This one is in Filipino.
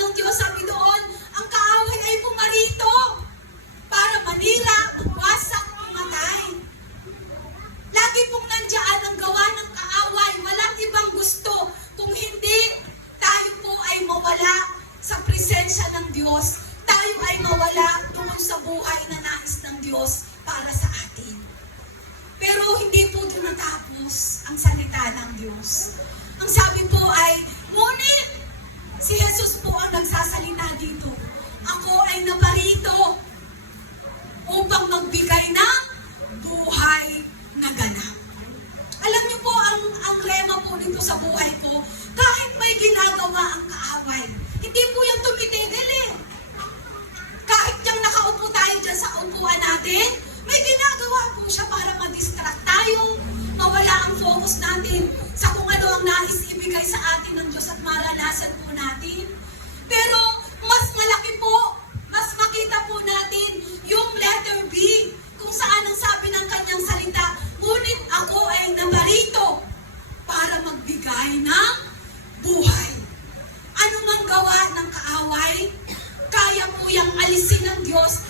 ng Diyos, sabi doon, ang kaaway ay pumarito para manira, magwasak, mamatay. Lagi pong nandiyan ang gawa ng kaaway. Walang ibang gusto kung hindi tayo po ay mawala sa presensya ng Diyos. Tayo ay mawala doon sa buhay na nais ng Diyos para sa atin. Pero hindi po doon natapos ang salita ng Diyos. Ang sabi po ay, ngunit si Jesus po ang nagsasalita dito. Ako ay naparito upang magbigay ng buhay na ganap. Alam niyo po, ang rema po dito sa buhay ko, kahit may ginagawa ang kaaway, hindi po yung tumitigil eh. Kahit yung nakaupo tayo dyan sa upuan natin, may ginagawa po siya para ma-distract tayo, mawala ang focus natin sa kung ano ang nais ibigay sa atin ng Diyos at maranasan po natin. Pero mas malaki po, mas makita po natin yung letter B, kung saan ang sabi ng kanyang salita, ngunit ako ay naparito para magbigay ng buhay. Ano mang gawa ng kaaway, kaya po yung alisin ng Diyos